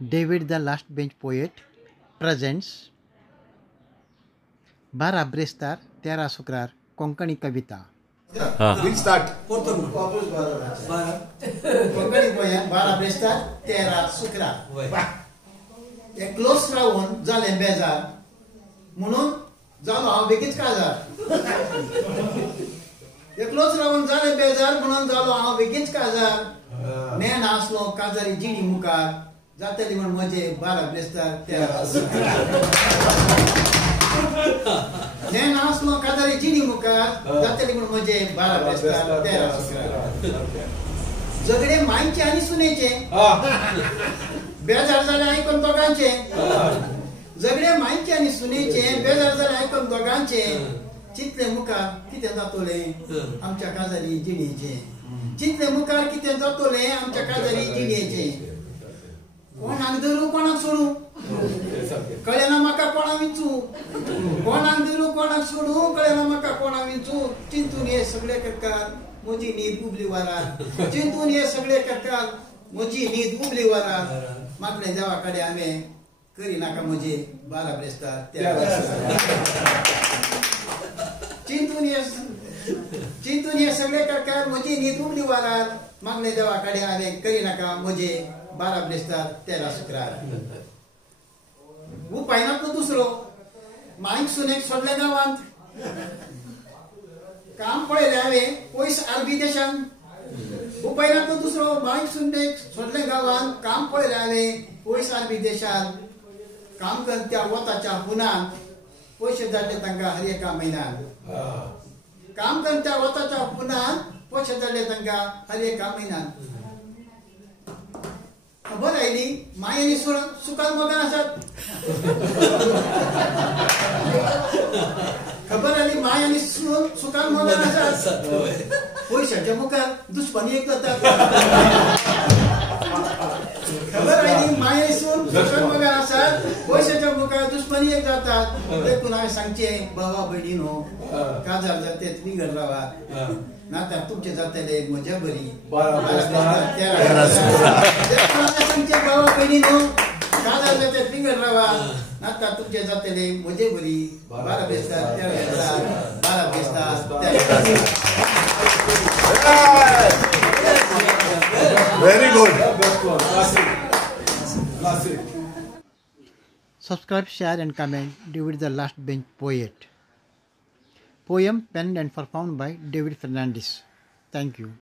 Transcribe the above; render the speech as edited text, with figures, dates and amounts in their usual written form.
David the Last Bench Poet presents बारा ब्रेस्तार 13 शुक्रार कोंकणी कविता. We'll start. Konkani poem 12 ब्रेस्तार 13 शुक्रार. एक क्लोज रावून जाले बेजार म्हणून जालो हांव बेगीच काजार. एक क्लोज रावून जाले बेजार म्हणून जालो हांव बेगीच काजार. नेण आसलो काजारी जिणी मुखार जातली म्हण म्हजे 12 ब्रेस्तार 13 शुक्रार. नेण आसलो काजारी जिणी मुखार जातली म्हण म्हजे 12 ब्रेस्तार 13 शुक्रार. झगडे मायचे आनी सुनेचे बेजार जाले आयकून दोगांचे. झगडे मायचे आनी सुनेचे बेजार जाले आयकून दोगांचे. चितले मुखार कितें जातोले आमच्या काजारी जिणेचे. चितले मुखार कितें जातोले आमच्या काजारी जिणेचे. कोणाक धरू कोणाक सोडू कळना म्हाका कोणा विंचू. कोणाक धरू कोणाक सोडू कळना म्हाका कोणा विंचू. चिंतून हे सगळे करतात म्हजी न्हीद उबली वरात. चिंतून हे सगळे करतात म्हजी न्हीद उबली वरात. मागणे देवा कडेन हांवें करी नाका म्हजे 12 ब्रेस्तार 13 चिंतून हे सगळे करतात म्हजी न्हीद उबली वरात. मागणे देवा कडेन हांवें करी नाका म्हजे 12 ब्रेस्तार 13 शुक्रार. उपाय नातलो दुसरो मायक सुनेक सोडले गांवांत. काम पळयलें हांवें पयस आरबी देशांत. उपाय नातलो दुसरो मायक सुनेक सोडले गांवांत. काम पळयलें हांवें पयस आरबी देशांत. काम करत्या वताच्या पुनान पयशे धाडले तांकां हर एका म्हयन्यान. काम करत्या वताच्या पुनान पयशे धाडले तांकां हर एका म्हयन्यान. खबर आयली माय आनी सून सुखान मोगान आसात. खबर आयली माय आनी सून सुखान मोगान आसात. पयशाच्या मुखार दुश्मनी एक जातात. खबर आयली माय आनी सून सुखान मोगान आसात. पयशाच्या मुखार दुश्मनी एक जातात. देखून हांवें सांगचें भावा भयणीनो काजार जाते विंगड रावात. नाता तुमचे जातले म्हज्या बरी 12 ब्रेस्तार 13 सांगचे भावा भयणीनो काजार जाते विंगड रावा. नाता तुमचे जातले म्हजे बरी 12 ब्रेस्तार 13 12 ब्रेस्तार 13. Very good. Subscribe, share and comment David the Last Bench Poet. Poem penned and performed by David Fernandez. Thank you.